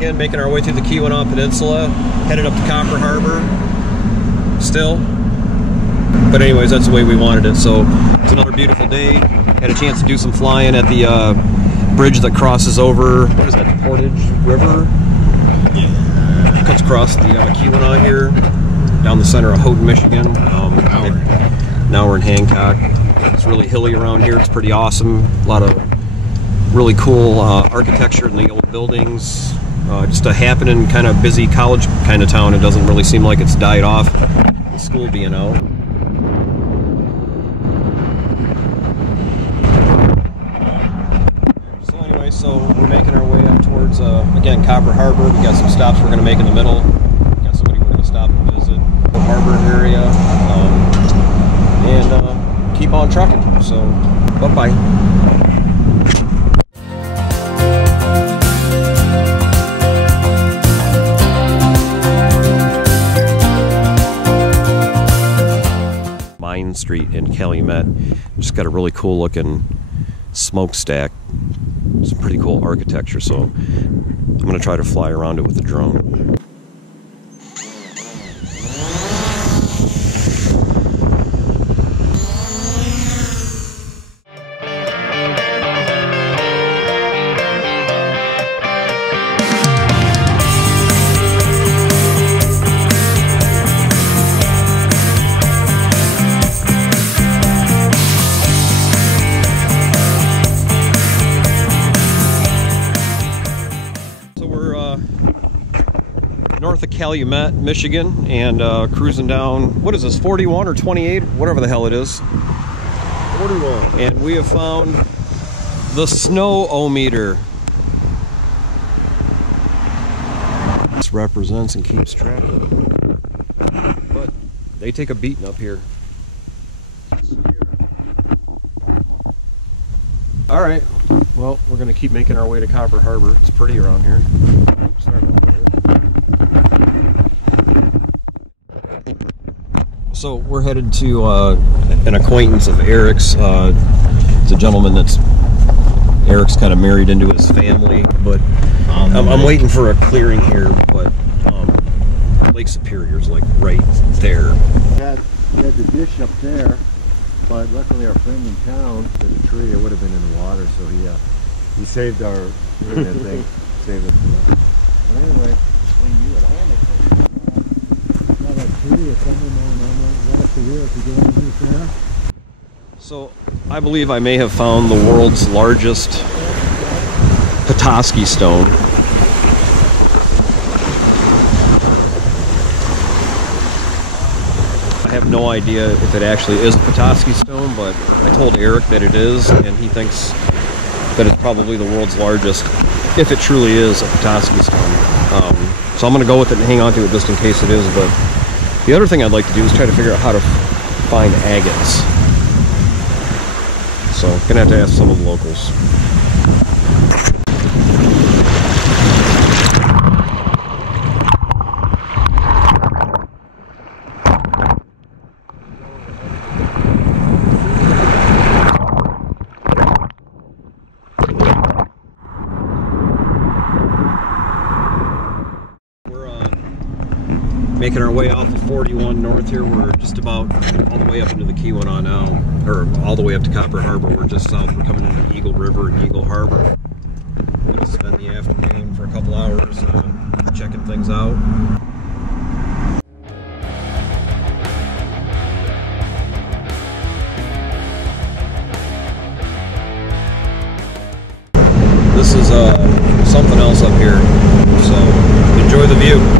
Michigan, making our way through the Keweenaw Peninsula, headed up to Copper Harbor still. But anyways, that's the way we wanted it. So it's another beautiful day. Had a chance to do some flying at the bridge that crosses over, what is that, the Portage River? Yeah. Cuts across the Keweenaw here, down the center of Houghton, Michigan. Now we're in Hancock. It's really hilly around here. It's pretty awesome. A lot of really cool architecture in the old buildings. Just a happening, kind of busy college kind of town. It doesn't really seem like it's died off, school being out. So anyway, so we're making our way up towards, again, Copper Harbor. We got some stops we're going to make in the middle. We got somebody we're going to stop and visit. The harbor area. And keep on trucking. So, bye-bye. Street in Calumet. Just got a really cool looking smokestack. Some pretty cool architecture, so I'm going to try to fly around it with the drone. North of Calumet, Michigan, and cruising down, what is this, 41 or 28, whatever the hell it is. 41. And we have found the snow-o-meter. This represents and keeps track of it. But they take a beating up here. All right, well, we're going to keep making our way to Copper Harbor. It's pretty around here. Sorry about that. So we're headed to an acquaintance of Eric's. It's a gentleman that's Eric's kind of married into his family, but I'm waiting for a clearing here. But Lake Superior's like right there. We had the dish up there, but luckily our friend in town did a tree. It would have been in the water, so he saved our thing. Saved it. But anyway, so I believe I may have found the world's largest Petoskey stone. I have no idea if it actually is a Petoskey stone, but I told Eric that it is, and he thinks that it's probably the world's largest, if it truly is a Petoskey stone. So I'm going to go with it and hang on to it just in case it is. But the other thing I'd like to do is try to figure out how to find agates. So I'm going to have to ask some of the locals. Making our way off of 41 north here. We're just about all the way up into the Keweenaw now, or all the way up to Copper Harbor. We're just south. We're coming into Eagle River and Eagle Harbor. We're going to spend the afternoon for a couple hours checking things out. This is something else up here, so enjoy the view.